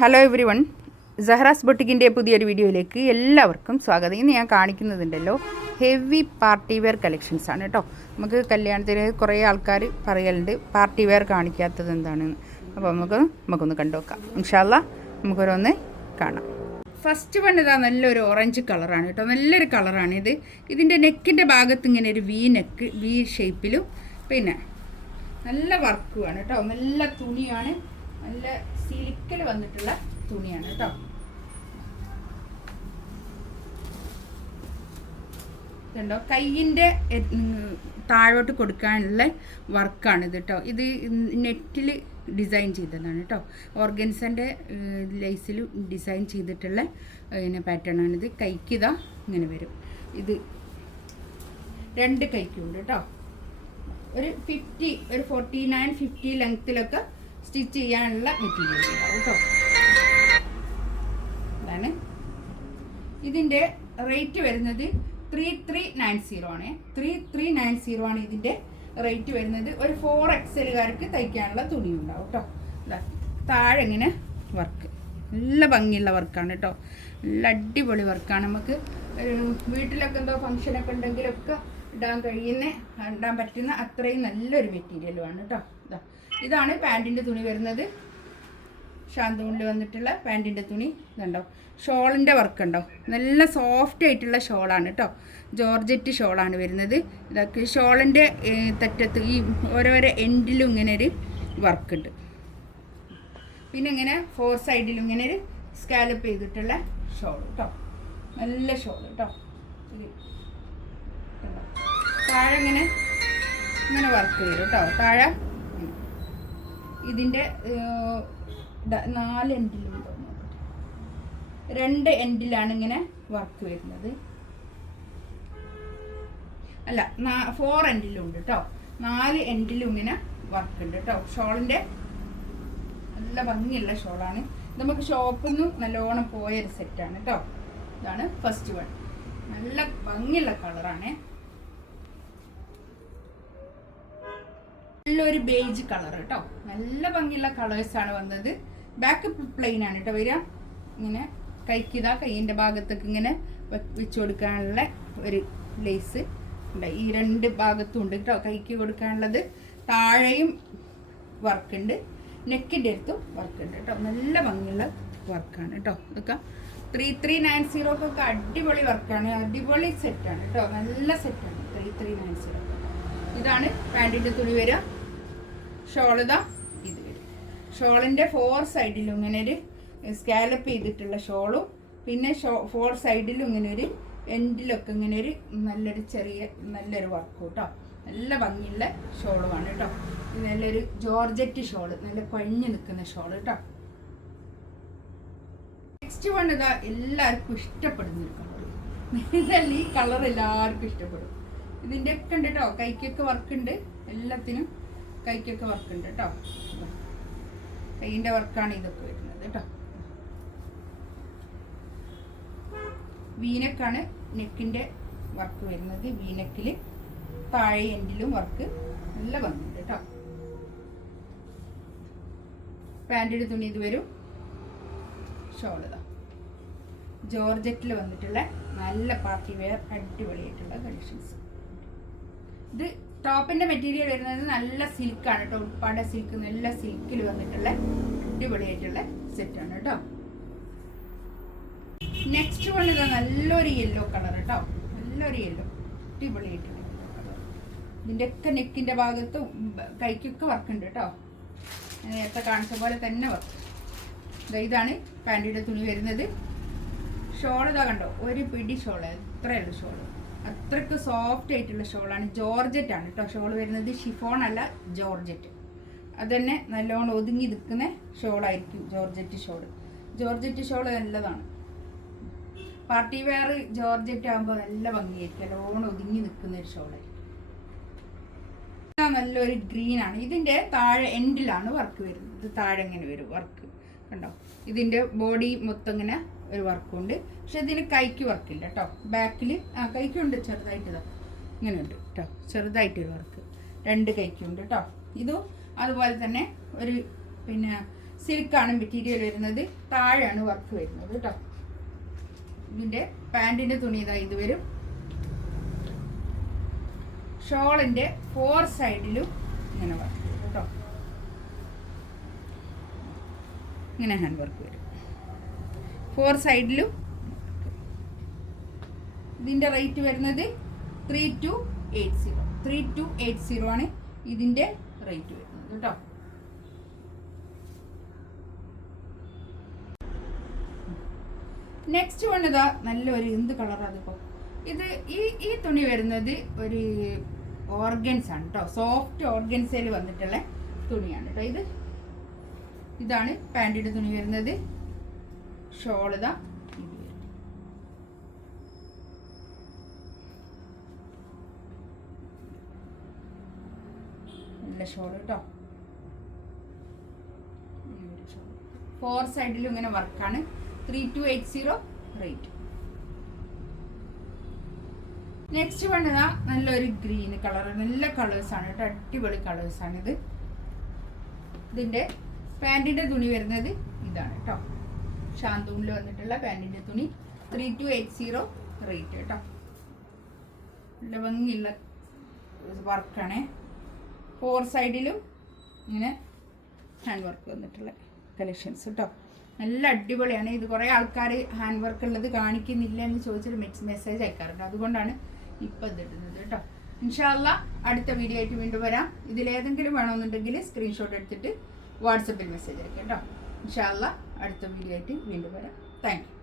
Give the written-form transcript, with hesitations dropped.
Hello every one, സഹറാസ് ബൊട്ടിക്കിൻ്റെ പുതിയൊരു വീഡിയോയിലേക്ക് എല്ലാവർക്കും സ്വാഗതം. ഇന്ന് ഞാൻ കാണിക്കുന്നതുണ്ടല്ലോ ഹെവി പാർട്ടി വെയർ കളക്ഷൻസ് ആണ് കേട്ടോ. നമുക്ക് കല്യാണത്തിന് കുറേ ആൾക്കാർ പറയലുണ്ട് പാർട്ടി വെയർ കാണിക്കാത്തത് എന്താണെന്ന്. അപ്പോൾ നമുക്കൊന്ന് കണ്ടു നോക്കാം. ഇൻഷാ അല്ലാ നമുക്കൊരൊന്ന് കാണാം. ഫസ്റ്റ് വൺ ഇതാ നല്ലൊരു ഓറഞ്ച് കളറാണ് കേട്ടോ, നല്ലൊരു കളറാണിത്. ഇതിൻ്റെ നെക്കിൻ്റെ ഭാഗത്ത് ഇങ്ങനെ ഒരു വി ഷേപ്പിലും പിന്നെ നല്ല വർക്കുമാണ് കേട്ടോ. നല്ല തുണിയാണ്, നല്ല സിലിക്കിൽ വന്നിട്ടുള്ള തുണിയാണ് കേട്ടോ. ഇതുണ്ടോ, കയ്യിൻ്റെ താഴോട്ട് കൊടുക്കാനുള്ള വർക്കാണിത് കേട്ടോ. ഇത് നെറ്റിൽ ഡിസൈൻ ചെയ്തതാണ് കേട്ടോ. ഓർഗൻസൻ്റെ ലേസിൽ ഡിസൈൻ ചെയ്തിട്ടുള്ള പിന്നെ പാറ്റേണാണിത്. കൈക്കിതാ ഇങ്ങനെ വരും. ഇത് രണ്ട് കൈക്കുണ്ട് കേട്ടോ. ഒരു 49-50 ലെങ്ത്തിലൊക്കെ സ്റ്റിച്ച് ചെയ്യാനുള്ള മെറ്റീരിയൽ ഉണ്ടാവും കേട്ടോ. അതാണ് ഇതിൻ്റെ റേറ്റ് വരുന്നത് 3390 ആണ്. 3390 ആണ് ഇതിൻ്റെ റേറ്റ് വരുന്നത്. ഒരു 4XLകാർക്ക് തയ്ക്കാനുള്ള തുണി ഉണ്ടാവും കേട്ടോ. താഴെ ഇങ്ങനെ വർക്ക്, നല്ല ഭംഗിയുള്ള വർക്കാണ് കേട്ടോ. നല്ല അടിപൊളി വർക്കാണ്. നമുക്ക് വീട്ടിലൊക്കെ എന്തോ ഫംഗ്ഷനൊക്കെ ഉണ്ടെങ്കിലൊക്കെ ഇടാൻ പറ്റുന്ന അത്രയും നല്ലൊരു മെറ്റീരിയലുമാണ് കേട്ടോ. ഇതാണ് പാൻറ്റിൻ്റെ തുണി വരുന്നത്. ഷാന്തൂണിൽ വന്നിട്ടുള്ള പാൻറ്റിൻ്റെ തുണി ഇതുണ്ടോ. ഷോളിൻ്റെ വർക്ക് ഉണ്ടോ, നല്ല സോഫ്റ്റ് ആയിട്ടുള്ള ഷോളാണ് കേട്ടോ. ജോർജറ്റ് ഷോളാണ് വരുന്നത്. ഇതൊക്കെ ഷോളിൻ്റെ തെറ്റത്ത് ഈ ഓരോരോ എൻഡിലും ഇങ്ങനെ ഒരു വർക്ക് ഉണ്ട്. പിന്നെ ഇങ്ങനെ 4 സൈഡിലും ഇങ്ങനെ ഒരു സ്കാലപ്പ് ചെയ്തിട്ടുള്ള ഷോൾ കേട്ടോ. നല്ല ഷോൾ കേട്ടോ. താഴെ ഇങ്ങനെ വർക്ക് വരും കേട്ടോ. താഴെ ഇതിൻ്റെ 4 എൻഡിലും 2 എൻഡിലാണ് ഇങ്ങനെ വർക്ക് വരുന്നത്. അല്ല 4 എൻഡിലും ഉണ്ട് കേട്ടോ. 4 എൻഡിലും ഇങ്ങനെ വർക്ക് ഉണ്ട് കേട്ടോ. ഷോളിൻ്റെ നല്ല ഭംഗിയുള്ള ഷോളാണ്. നമുക്ക് ഷോപ്പിൽ നിന്നും നല്ലോണം പോയൊരു സെറ്റാണ് കേട്ടോ. ഇതാണ് ഫസ്റ്റ് വൺ. നല്ല ഭംഗിയുള്ള കളറാണ്. നല്ലൊരു ബേജ് കളർ കേട്ടോ. നല്ല ഭംഗിയുള്ള കളേഴ്സാണ് വന്നത്. ബാക്ക് പ്ലെയിൻ ആണ് കേട്ടോ വരിക. ഇങ്ങനെ കൈയിൻ്റെ ഭാഗത്തേക്ക് ഇങ്ങനെ വെച്ച് കൊടുക്കാനുള്ള ഒരു ലേസ് ഉണ്ട്. ഈ 2 ഭാഗത്തും ഉണ്ട് കേട്ടോ കൈക്ക് കൊടുക്കാനുള്ളത്. താഴെയും വർക്കുണ്ട്, നെക്കിൻ്റെ അടുത്തും വർക്കുണ്ട് കേട്ടോ. നല്ല ഭംഗിയുള്ള വർക്കാണ് കേട്ടോ. ഇതൊക്കെ 3390 അടിപൊളി വർക്കാണ്, അടിപൊളി സെറ്റാണ് കേട്ടോ. നല്ല സെറ്റാണ് 3390. ഇതാണ് പാൻറ്റിൻ്റെ തുണി വരിക. ഷോളിതാ ഇത് വരും. ഷോളിൻ്റെ 4 സൈഡിലും ഇങ്ങനെ ഒരു സ്കാലപ്പ് ചെയ്തിട്ടുള്ള ഷോളും പിന്നെ 4 സൈഡിലും ഇങ്ങനെ ഒരു എൻഡിലൊക്കെ ഇങ്ങനെ ഒരു നല്ലൊരു വർക്ക് കേട്ടോ. നല്ല ഭംഗിയുള്ള ഷോളുമാണ് കേട്ടോ. ഇത് നല്ലൊരു ജോർജറ്റ് ഷോള്, നല്ല കൊഴിഞ്ഞ് നിൽക്കുന്ന ഷോള് കേട്ടോ. നെക്സ്റ്റ് വൺ ഇതാ എല്ലാവർക്കും ഇഷ്ടപ്പെടുന്നൊരു കളർ. ഈ കളർ എല്ലാവർക്കും ഇഷ്ടപ്പെടും. ഇതിൻ്റെ ഒക്കെ ഉണ്ട് കേട്ടോ. കൈക്കൊക്കെ വർക്കുണ്ട്, എല്ലാത്തിനും കൈക്കൊക്കെ വർക്കുണ്ട് കേട്ടോ. കൈയിൻ്റെ വർക്കാണ് ഇതൊക്കെ വരുന്നത് കേട്ടോ. വീനെക്കാണ് നെക്കിൻ്റെ വർക്ക് വരുന്നത്. വീനെക്കിൽ താഴെ എൻഡിലും വർക്ക് നല്ല ഭംഗിയുണ്ട് കേട്ടോ. പാൻറ്റിൻ്റെ തുണി ഇത് വരും. ഷോളിതാ ജോർജറ്റിൽ വന്നിട്ടുള്ള നല്ല പാർട്ടി വെയർ അടിപൊളിയായിട്ടുള്ള കളക്ഷൻസ്. ഇത് ടോപ്പിൻ്റെ മെറ്റീരിയൽ വരുന്നത് നല്ല സിൽക്കാണ് കേട്ടോ. ഉൾപ്പാടെ സിൽക്ക്, നല്ല സിൽക്കിൽ വന്നിട്ടുള്ള അടിപൊളിയായിട്ടുള്ള സെറ്റാണ് കേട്ടോ. നെക്സ്റ്റ് വൺ ഇതാ നല്ലൊരു യെല്ലോ കളർ കേട്ടോ. നല്ലൊരു യെല്ലോ അടിപൊളിയായിട്ടുള്ള കളർ. ഇതിൻ്റെ ഒക്കെ നെക്കിൻ്റെ ഭാഗത്തും കൈക്കൊക്കെ വർക്കുണ്ട് കേട്ടോ. നേരത്തെ കാണിച്ച പോലെ തന്നെ വർക്ക്. ഇതാണ് പാൻറ്റിയുടെ തുണി വരുന്നത്. ഷോൾ ഇതാ കണ്ടോ, ഒരു പിടി ഷോള്, എത്രയുള്ളൂ ഷോള്. അത്രയ്ക്ക് സോഫ്റ്റ് ആയിട്ടുള്ള ഷോളാണ്. ജോർജറ്റ് ആണ് കേട്ടോ ഷോൾ വരുന്നത്. ഷിഫോൺ അല്ല, ജോർജറ്റ്. അത് തന്നെ നല്ലോണം ഒതുങ്ങി നിൽക്കുന്ന ഷോളായിരിക്കും ജോർജറ്റ് ഷോള്. ജോർജറ്റ് ഷോള് നല്ലതാണ്. പാർട്ടി വെയർ ജോർജറ്റ് ആകുമ്പോൾ നല്ല ഭംഗിയായിരിക്കും. നല്ലോണം ഒതുങ്ങി നിൽക്കുന്ന ഒരു ഷോളായിരിക്കും. നല്ലൊരു ഗ്രീൻ ആണ്. ഇതിൻ്റെ താഴെ എൻഡിലാണ് വർക്ക് വരുന്നത്. ഇത് താഴെ ഇങ്ങനെ വരും വർക്ക് കണ്ടോ. ഇതിൻ്റെ ബോഡി മൊത്തം ഇങ്ങനെ ഒരു വർക്കുണ്ട്. പക്ഷെ ഇതിന് കൈക്ക് വർക്കില്ല കേട്ടോ. ബാക്കിൽ കൈക്കുണ്ട് ചെറുതായിട്ട്. ഇങ്ങനെ ഉണ്ട് കേട്ടോ, ചെറുതായിട്ടൊരു വർക്ക് 2 കൈക്കുണ്ട് കേട്ടോ. ഇതും അതുപോലെ തന്നെ ഒരു പിന്നെ സിൽക്കാണ് മെറ്റീരിയൽ വരുന്നത്. താഴെയാണ് വർക്ക് വരുന്നത് കേട്ടോ. ഇതിൻ്റെ പാൻറ്റിൻ്റെ തുണി ഇതാ ഇത് വരും. ഷോളിൻ്റെ 4 സൈഡിലും ഇങ്ങനെ വർക്ക് വരും കേട്ടോ. ഇങ്ങനെ ഹാൻഡ് വർക്ക് വരും 4 സൈഡിലും. ഇതിൻ്റെ റേറ്റ് വരുന്നത് 3280 ആണ് ഇതിൻ്റെ റേറ്റ് വരുന്നത് കേട്ടോ. നെക്സ്റ്റ് വൺ ഇതാ നല്ലൊരു എന്ത് കളറാണ് അതിപ്പോൾ. ഇത് ഈ തുണി വരുന്നത് ഒരു ഓർഗൻസ് ആണ് കേട്ടോ. സോഫ്റ്റ് ഓർഗൻസയിൽ വന്നിട്ടുള്ള തുണിയാണ് കേട്ടോ. ഇതാണ് പാൻറ്റിൻ്റെ തുണി വരുന്നത്. ഷോൾ ഇതാ ഇത് വരും. നല്ല ഷോൾ കേട്ടോ. 4 സൈഡിലും ഇങ്ങനെ വർക്കാണ്. 3280 റേറ്റ്. നെക്സ്റ്റ് വേണ്ടതാ നല്ലൊരു ഗ്രീൻ കളർ. നല്ല കളേഴ്സാണ് കേട്ടോ. അടിപൊളി കളേഴ്സാണിത്. ഇതിൻ്റെ പാൻറ്റിൻ്റെ തുണി വരുന്നത് ഇതാണ് കേട്ടോ. ഷാന്തൂണിൽ വന്നിട്ടുള്ള പാൻറ്റിൻ്റെ തുണി 3280 റേറ്റ് കേട്ടോ. നല്ല ഭംഗിയുള്ള വർക്കാണ്. 4 സൈഡിലും ഇങ്ങനെ ഹാൻഡ് വർക്ക് വന്നിട്ടുള്ള കളക്ഷൻസ് കേട്ടോ. നല്ല അടിപൊളിയാണ്. ഇത് കുറേ ആൾക്കാർ ഹാൻഡ് വർക്ക് ഉള്ളത് കാണിക്കുന്നില്ല എന്ന് ചോദിച്ചിട്ട് മെസ്സേജ് അയക്കാറുണ്ട്. അതുകൊണ്ടാണ് ഇപ്പോൾ ഇതിടുന്നത് കേട്ടോ. ഇൻഷാ അല്ലാഹ് അടുത്ത വീഡിയോ ആയിട്ട് വീണ്ടും വരാം. ഇതിലേതെങ്കിലും വേണമെന്നുണ്ടെങ്കിൽ സ്ക്രീൻഷോട്ട് എടുത്തിട്ട് വാട്സപ്പിൽ മെസ്സേജ് അയക്കാം കേട്ടോ. ഇൻഷാ അല്ലാഹ് അടുത്ത വീഡിയോ ആയിട്ട് വീണ്ടും വരാം. Thank you.